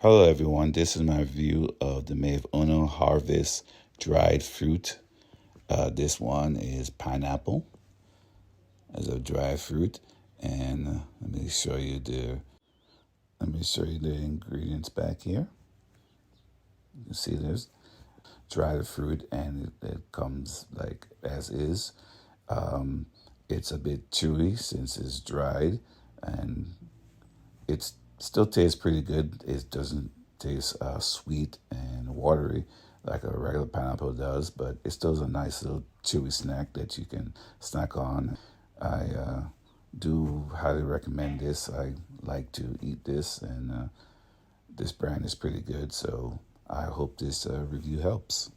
Hello, everyone. This is my review of the Mavuno Harvest dried fruit. This one is pineapple as a dried fruit, and let me show you the ingredients back here. You can see there's dried fruit, and it comes like as is. Um, it's a bit chewy since it's dried, and it still tastes pretty good. It doesn't taste sweet and watery like a regular pineapple does, but it still is a nice little chewy snack that you can snack on. I do highly recommend this. I like to eat this, and this brand is pretty good. So I hope this review helps.